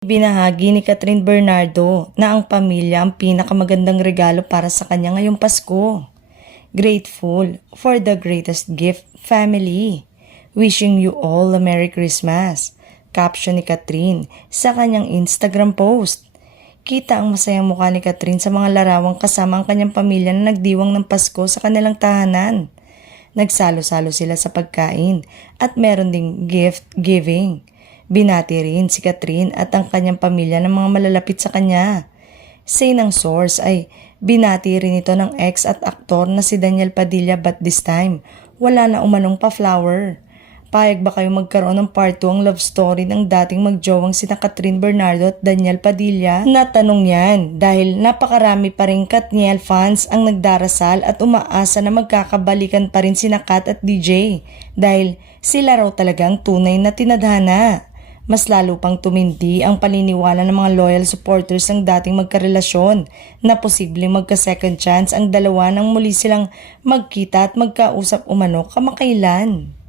Binahagi ni Catherine Bernardo na ang pamilya ang pinakamagandang regalo para sa kanya ngayong Pasko. Grateful for the greatest gift, family. Wishing you all a Merry Christmas. Caption ni Catherine sa kanyang Instagram post. Kita ang masayang mukha ni Catherine sa mga larawang kasama ang kanyang pamilya na nagdiwang ng Pasko sa kanilang tahanan. Nagsalo-salo sila sa pagkain at meron ding gift giving. Binati rin si Catherine at ang kanyang pamilya ng mga malalapit sa kanya. Say ng source ay binati rin ito ng ex at aktor na si Daniel Padilla but this time wala na umanong pa-flower. Payag ba kayo magkaroon ng part 2 ang love story ng dating magjowang sina Catherine Bernardo at Daniel Padilla? Natanong yan dahil napakarami pa rin Katniel fans ang nagdarasal at umaasa na magkakabalikan pa rin sina Kat at DJ dahil sila raw talaga ang tunay na tinadhana. Mas lalo pang tumindi ang paniniwala ng mga loyal supporters ng dating magkarelasyon na posibleng magka-second chance ang dalawa nang muli silang magkita at magkausap umano kamakailan.